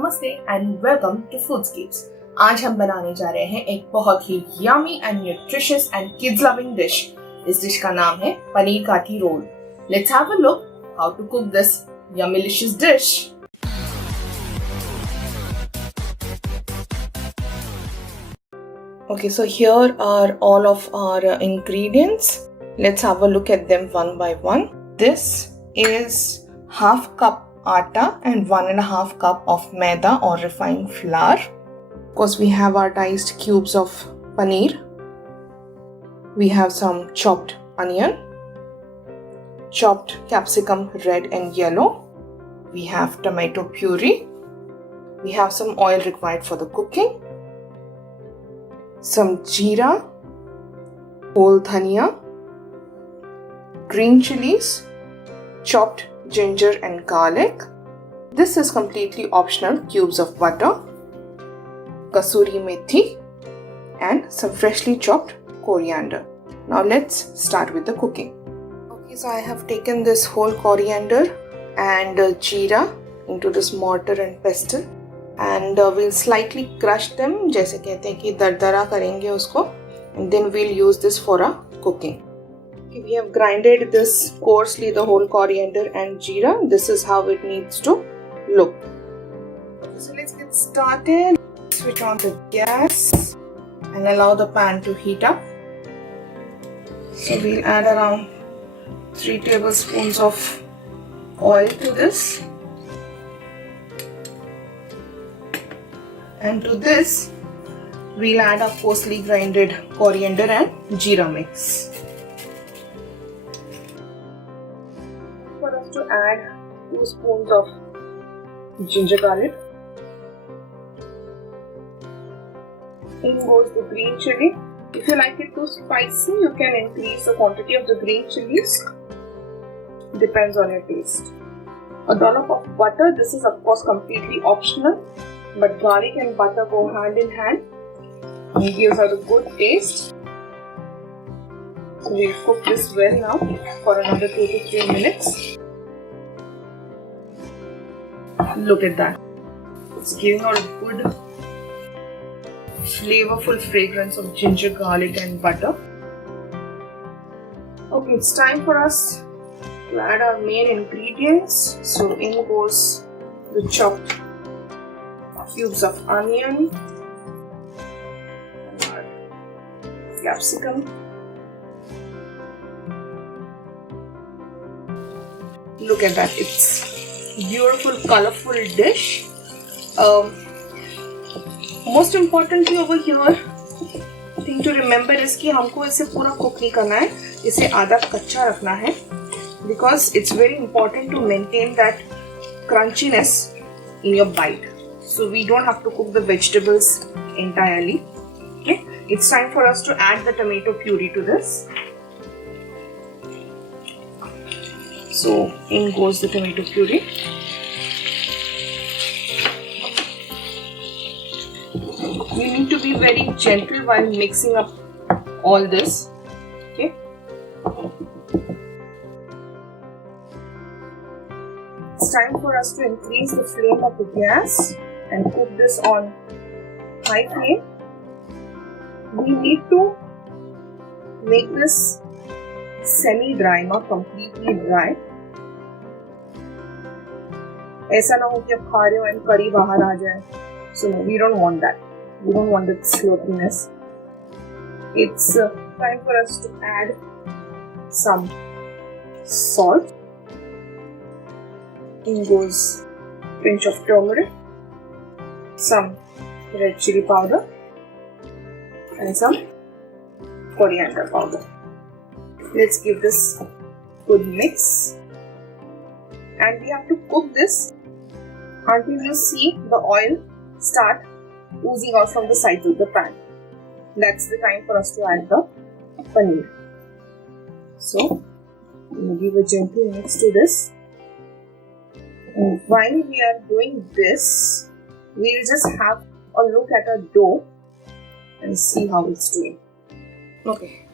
नमस्ते and welcome to फूडस्केप्स। आज हम बनाने जा रहे हैं एक बहुत ही yummy and nutritious and kids loving dish. इस डिश का नाम है paneer kathi roll. Let's have a look how to cook this yummylicious dish. Okay, so here are all of our ingredients. Let's have a look at them one by one. This is half cup atta and 1.5 cup of maida or refined flour. Of course, we have our diced cubes of paneer. We have some chopped onion, chopped capsicum red and yellow. We have tomato puree. We have some oil required for the cooking. Some jeera, whole dhania, green chilies, chopped ginger and garlic. This is completely optional. Cubes of butter, kasuri methi, and some freshly chopped coriander. Now let's start with the cooking. Okay, so I have taken this whole coriander and jeera into this mortar and pestle. And we'll slightly crush them, जैसे कहते हैं कि दरदरा करेंगे उसको, and then we'll use this for our cooking. Okay, we have grinded this coarsely, the whole coriander and jeera. This is how it needs to look. Okay, so let's get started. Switch on the gas and allow the pan to heat up. So we'll add around 3 tablespoons of oil to this. And to this, we'll add our coarsely grinded coriander and jeera mix. For us to add 2 spoons of ginger garlic. In goes the green chili. If you like it too spicy, you can increase the quantity of the green chilies. Depends on your taste. A dollop of butter. This is of course completely optional, but garlic and butter go hand in hand. It gives out a good taste. So we'll cook this well now for another 2 to 3 minutes. Look at that. It's giving out a good flavorful fragrance of ginger, garlic and butter. Okay, it's time for us to add our main ingredients. So in goes the chopped cubes of onion, capsicum, look at that, it's beautiful colorful dish. Most importantly over here, thing to remember is कि हमको इसे पूरा cook नहीं करना है, इसे आधा कच्चा रखना है, because it's very important to maintain that crunchiness in your bite. So we don't have to cook the vegetables entirely. Okay, it's time for us to add the tomato puree to this. So in goes the tomato puree. We need to be very gentle while mixing up all this. Okay. It's time for us to increase the flame of the gas and cook this on high flame. We need to make this semi-dry, not completely dry. ऐसा ना हो कि आप खा रहे हो and curry बाहर आ जाए. So no, we don't want that. We don't want that sloppiness. It's time for us to add some salt. In goes pinch of turmeric, some red chili powder and some coriander powder. Let's give this good mix, and we have to cook this until you see the oil start oozing out from the sides of the pan. That's the time for us to add the paneer. So we'll give a gentle mix to this. And while we are doing this, we'll just have a look at our dough and see how it's doing. Okay,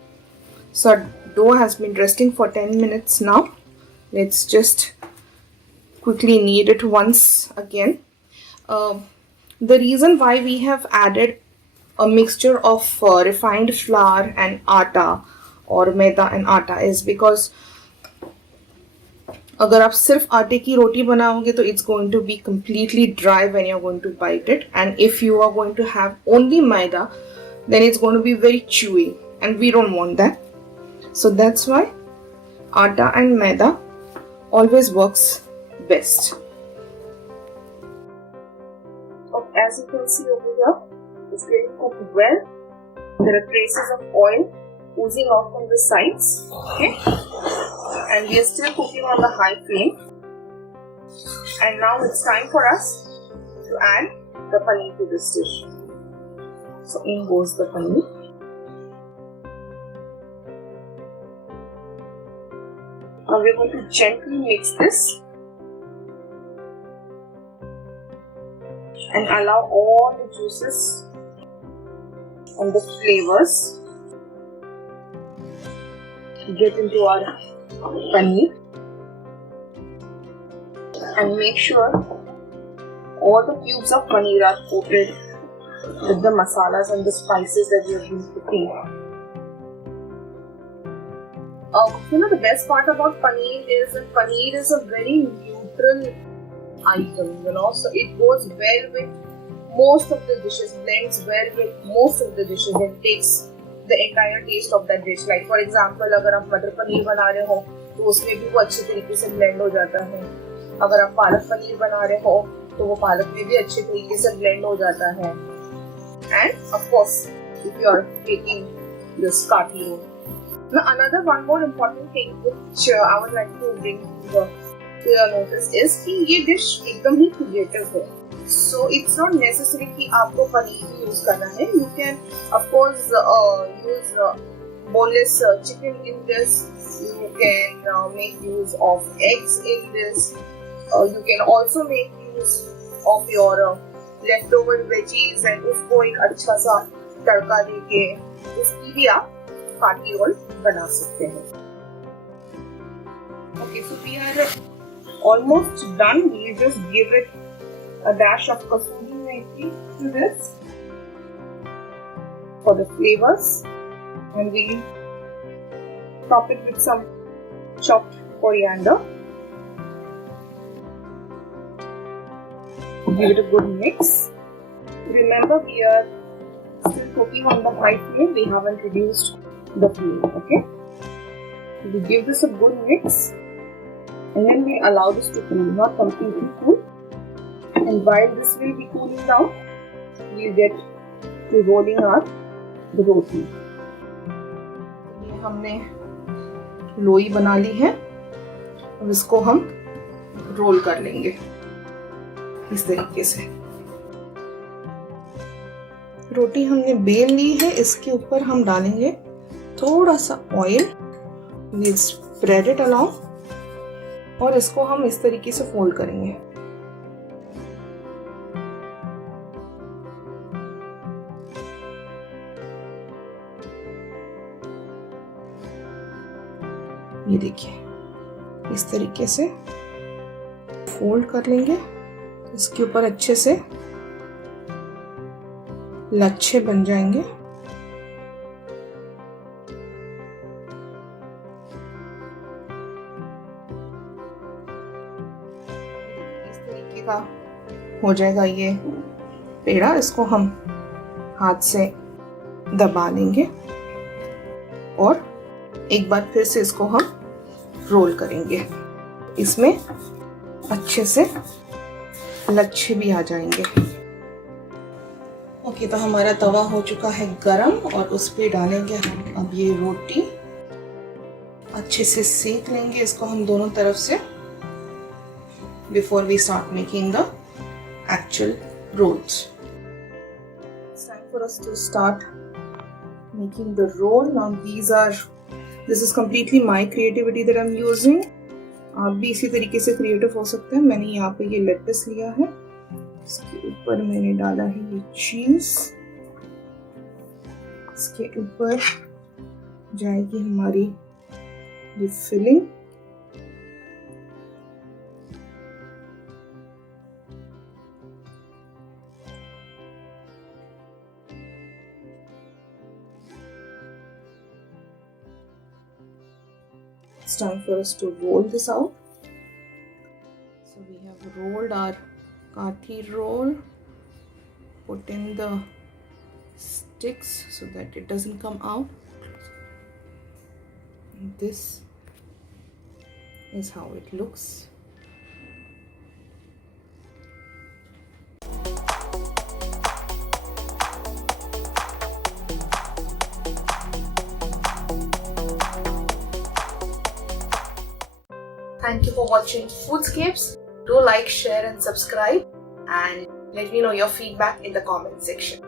so our dough has been resting for 10 minutes now. Let's just quickly knead it once again. The reason why we have added a mixture of refined flour and atta or maida and atta is because अगर आप सिर्फ आटे की रोटी बनाओगे तो it's going to be completely dry when you're going to bite it, and if you are going to have only maida then it's going to be very chewy and we don't want that. So that's why atta and maida always works best. As you can see over here, it's getting cooked well. There are traces of oil oozing off from the sides. Okay, and we are still cooking on the high flame. And now it's time for us to add the paneer to this dish. So in goes the paneer. Now we're going to gently mix this and allow all the juices and the flavors to get into our paneer, and make sure all the cubes of paneer are coated with the masalas and the spices that we have been cooking. The best part about paneer is that paneer is a very neutral item, so it goes well with most of the dishes, blends well with most of the dishes and takes the entire taste of that dish. Like for example, अगर आप मटर पनीर बना रहे हो तो उसमें भी वो अच्छे तरीके से blend हो जाता है. अगर आप पालक पनीर बना रहे हो तो वो पालक में भी अच्छे तरीके से blend हो जाता है. And of course, if you are taking this kathi roll. Now another one more important thing which I would like to bring to your notice is कि ये dish एकदम ही creative है. So it's not necessary कि आपको पनीर ही use करना है. You can of course use boneless chicken in this. You can make use of eggs in this. You can also make use of your leftover veggies and उसको एक अच्छा सा तड़का देके उसकी भी आप काठी रोल बना सकते हैं. Okay, so we are almost done. We just give it a dash of kasuri methi to this for the flavors, and we top it with some chopped coriander. Give it a good mix. Remember, we are still cooking on the high flame. We haven't reduced the flame. Okay, we give this a good mix, and then we allow this to cool, not completely cool. And while this will be cooling down, we'll get to rolling our the roti. ये हमने लोई बना ली है. अब इसको हम role कर लेंगे इस तरीके से. रोटी हमने बेल ली है. इसके ऊपर हम डालेंगे थोड़ा सा oil. we'll spread it along और इसको हम इस तरीके से फोल्ड करेंगे. ये देखिए इस तरीके से फोल्ड कर लेंगे. इसके ऊपर अच्छे से लच्छे बन जाएंगे. इस तरीके का हो जाएगा ये पेड़ा. इसको हम हाथ से दबा लेंगे और एक बार फिर से इसको हम रोल करेंगे. इसमें अच्छे से लच्छे भी आ जाएंगे. ओके, तो हमारा तवा हो चुका है गरम और उस पे डालेंगे हम अब ये रोटी. अच्छे से सेक लेंगे इसको हम दोनों तरफ से before we start making the actual rolls. It's time for us to start making the roll. Now this is completely my creativity that I'm using. आप भी इसी तरीके से क्रिएटिव हो सकते हैं. मैंने यहाँ पे ये लेटस लिया है. इसके ऊपर मैंने डाला है ये चीज. इसके ऊपर जाएगी हमारी ये filling. It's time for us to roll this out. So we have rolled our kathi roll, put in the sticks so that it doesn't come out. And this is how it looks. Thank you for watching Foodscapes. Do like, share and subscribe, and let me know your feedback in the comment section.